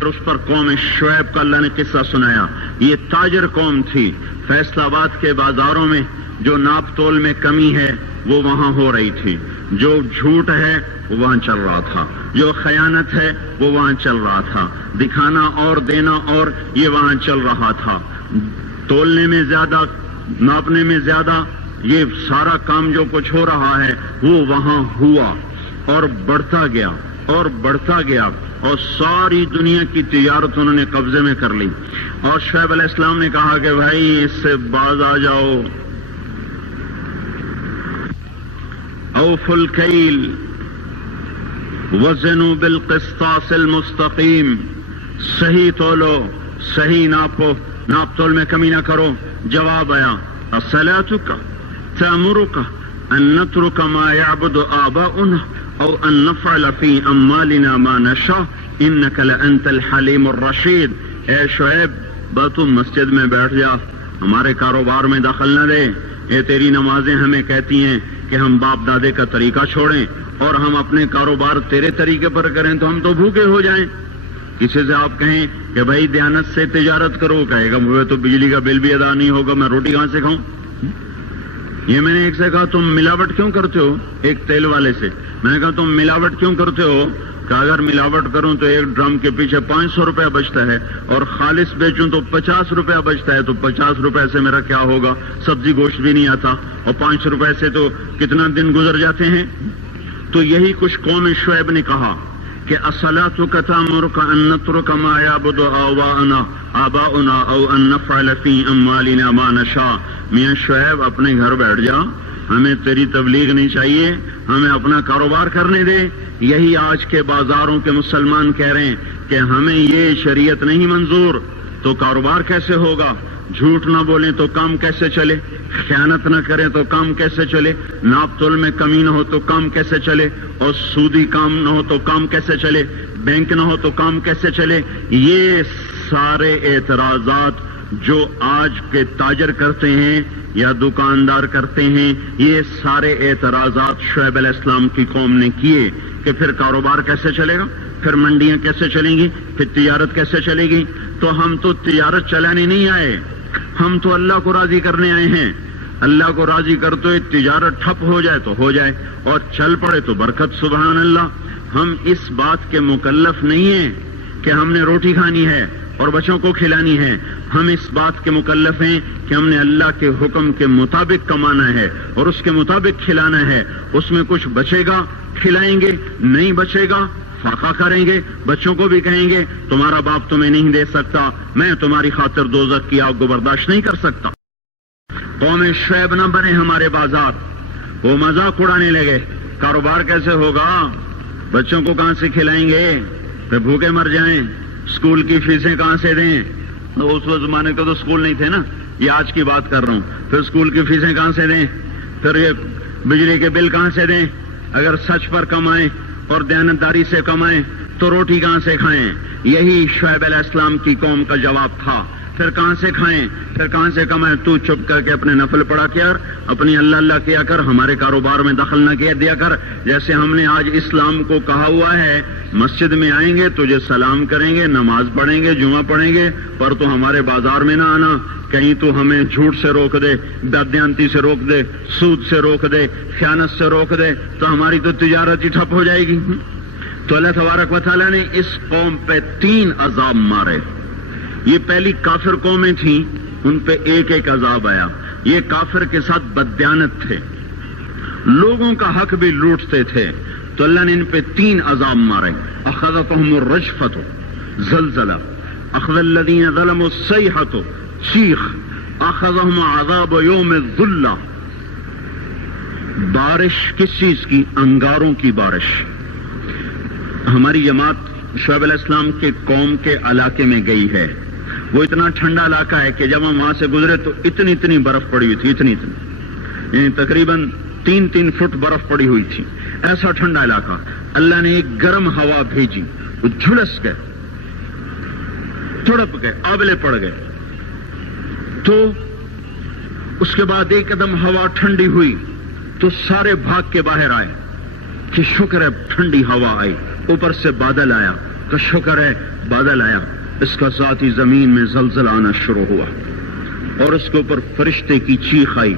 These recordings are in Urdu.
پھر اس پر قوم شعیب کا اللہ نے قصہ سنایا. یہ تاجر قوم تھی. فیصل آباد کے بازاروں میں جو ناپ تول میں کمی ہے وہ وہاں ہو رہی تھی. جو جھوٹ ہے وہ وہاں چل رہا تھا. جو خیانت ہے وہ وہاں چل رہا تھا. دکھانا اور دینا اور یہ وہاں چل رہا تھا. تولنے میں زیادہ، ناپنے میں زیادہ، یہ سارا کام جو کچھ ہو رہا ہے وہ وہاں ہوا اور بڑھتا گیا اور بڑھتا گیا اور ساری دنیا کی تجارت انہوں نے قبضے میں کر لی. اور شعیب علیہ السلام نے کہا کہ بھائی اس سے باز آ جاؤ. اوفوا الکیل وزنوا بالقسطاس المستقیم. صحیح تولو، صحیح ناپو، ناپ تول میں کمی نہ کرو. جواب آیا اصلاتک تأمرک ان نترک ما یعبد آباؤنا او ان نفعل فی اموالنا ما نشاء انک لانت الحلیم الرشید. اے شعیب تم مسجد میں بیٹھ جا، ہمارے کاروبار میں دخل نہ دے. یہ تیری نمازیں ہمیں کہتی ہیں کہ ہم باپ دادے کا طریقہ چھوڑیں اور ہم اپنے کاروبار تیرے طریقے پر کریں تو ہم تو بھوکے ہو جائیں. کسی سے آپ کہیں کہ بھائی دیانت سے تجارت کرو، کہے گا مجھے تو بجلی کا بل بھی ادا نہیں ہوگا، میں روٹی کہاں سے کھاؤں. یہ میں نے ایک سے کہا تم ملاوٹ کیوں کرتے ہو، ایک تیل والے سے میں نے کہا تم ملاوٹ کیوں کرتے ہو؟ کہ اگر ملاوٹ کروں تو ایک ڈرم کے پیچھے 500 روپیہ بچتا ہے اور خالص بیچوں تو 50 روپیہ بچتا ہے. تو 50 روپے سے میرا کیا ہوگا؟ سبزی گوشت بھی نہیں آتا اور 5 روپے سے تو کتنا دن گزر جاتے ہیں. تو یہی کچھ قوم شعیب نے کہا کہ الصلاۃ تأمرک ان نترک ما یعبد آباؤنا او ان نفعل فی اموالنا ما نشاء. میاں شعیب اپنے گھر بیٹھ جا، ہمیں تیری تبلیغ نہیں چاہیے، ہمیں اپنا کاروبار کرنے دے. یہی آج کے بازاروں کے مسلمان کہہ رہے ہیں کہ ہمیں یہ شریعت نہیں منظور، تو کاروبار کیسے ہوگا؟ جھوٹ نہ بولیں تو کام کیسے چلے؟ خیانت نہ کریں تو کام کیسے چلے؟ ناپ تول میں کمی نہ ہو تو کام کیسے چلے؟ اور سودی کام نہ ہو تو کام کیسے چلے؟ بینک نہ ہو تو کام کیسے چلے؟ یہ سارے اعتراضات جو آج کے تاجر کرتے ہیں یا دکاندار کرتے ہیں، یہ سارے اعتراضات شعیب علیہ السلام کی قوم نے کیے کہ پھر کاروبار کیسے چلے گا، پھر منڈیاں کیسے چلیں گی، پھر تجارت کیسے چلے گی. تو ہم تو تجارت چلانے نہیں آئے، ہم تو اللہ کو راضی کرنے آئے ہیں. اللہ کو راضی کرتے تجارت ٹھپ ہو جائے تو ہو جائے اور چل پڑے تو برکت. سبحان اللہ. ہم اس بات کے مکلف نہیں ہیں کہ ہم نے روٹی کھانی ہے اور بچوں کو کھلانی ہے. ہم اس بات کے مکلف ہیں کہ ہم نے اللہ کے حکم کے مطابق کمانا ہے اور اس کے مطابق کھلانا ہے. اس میں کچھ بچے گا کھلائیں گے، نہیں بچے گا فاقہ کریں گے. بچوں کو بھی کہیں گے تمہارا باپ تمہیں نہیں دے سکتا، میں تمہاری خاطر دوزخ کی آگ کو برداشت نہیں کر سکتا. قوم شعیب نہ بنے ہمارے بازار. وہ مذاق اڑانے لگے، کاروبار کیسے ہوگا، بچوں کو کہاں سے کھلائیں گے، پھر بھوکے مر جائیں، اسکول کی فیسیں کہاں سے دیں. تو اس زمانے کا تو اسکول نہیں تھے نا، یہ آج کی بات کر رہا ہوں. پھر اسکول کی فیسیں کہاں سے دیں، پھر یہ بجلی کے بل کہاں سے دیں. اگر سچ پر کمائیں اور دیانتداری سے کمائیں تو روٹی کہاں سے کھائیں. یہی شعیب علیہ السلام کی قوم کا جواب تھا. پھر کہاں سے کھائیں، پھر کہاں سے کمائیں. تو چپ کر کے اپنے نفل پڑھا کر، اپنی اللہ اللہ کیا کر، ہمارے کاروبار میں دخل نہ کیا دیا کر. جیسے ہم نے آج اسلام کو کہا ہوا ہے مسجد میں آئیں گے تجھے سلام کریں گے، نماز پڑھیں گے، جمعہ پڑھیں گے، پر تو ہمارے بازار میں نہ آنا. کہیں تو ہمیں جھوٹ سے روک دے، بددیانتی سے روک دے، سود سے روک دے، خیانت سے روک دے، تو ہماری تو تجارت ہی ٹھپ ہو جائے گی. تو اللہ تبارک و تعالیٰ نے اس قوم پہ 3 عذاب مارے. یہ پہلی کافر قومیں تھیں، ان پہ ایک ایک عذاب آیا. یہ کافر کے ساتھ بددیانت تھے، لوگوں کا حق بھی لوٹتے تھے، تو اللہ نے ان پہ 3 عذاب مارے. اخذتهم الرجفۃ زلزلہ، اخذ الذین ظلموا الصیحۃ چیخ، اخذهم عذاب یوم الذلہ. بارش کس چیز کی؟ انگاروں کی بارش. ہماری جماعت شعیب علیہ السلام کے قوم کے علاقے میں گئی ہے. وہ اتنا ٹھنڈا علاقہ ہے کہ جب ہم وہاں سے گزرے تو اتنی اتنی برف پڑی ہوئی تھی، اتنی یعنی تقریباً 3 فٹ برف پڑی ہوئی تھی. ایسا ٹھنڈا علاقہ. اللہ نے ایک گرم ہوا بھیجی، وہ جھلس گئے، تڑپ گئے، آبلے پڑ گئے. تو اس کے بعد ایک قدم ہوا ٹھنڈی ہوئی تو سارے بھاگ کے باہر آئے کہ شکر ہے ٹھنڈی ہوا آئی. اوپر سے بادل آیا کا شکر ہے بادل آیا، اس کا ساتھ ہی زمین میں زلزلہ آنا شروع ہوا اور اس کے اوپر فرشتے کی چیخ آئی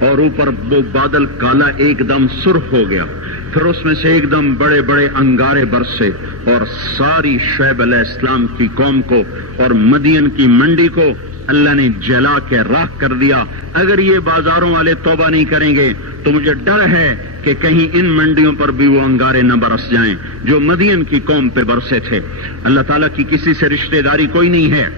اور اوپر وہ بادل کالا ایک دم سرخ ہو گیا، پھر اس میں سے ایک دم بڑے بڑے انگارے برسے اور ساری شعیب علیہ السلام کی قوم کو اور مدین کی منڈی کو اللہ نے جلا کے راکھ کر دیا۔ اگر یہ بازاروں والے توبہ نہیں کریں گے تو مجھے ڈر ہے کہ کہیں ان منڈیوں پر بھی وہ انگارے نہ برس جائیں جو مدین کی قوم پہ برسے تھے۔ اللہ تعالیٰ کی کسی سے رشتہ داری کوئی نہیں ہے،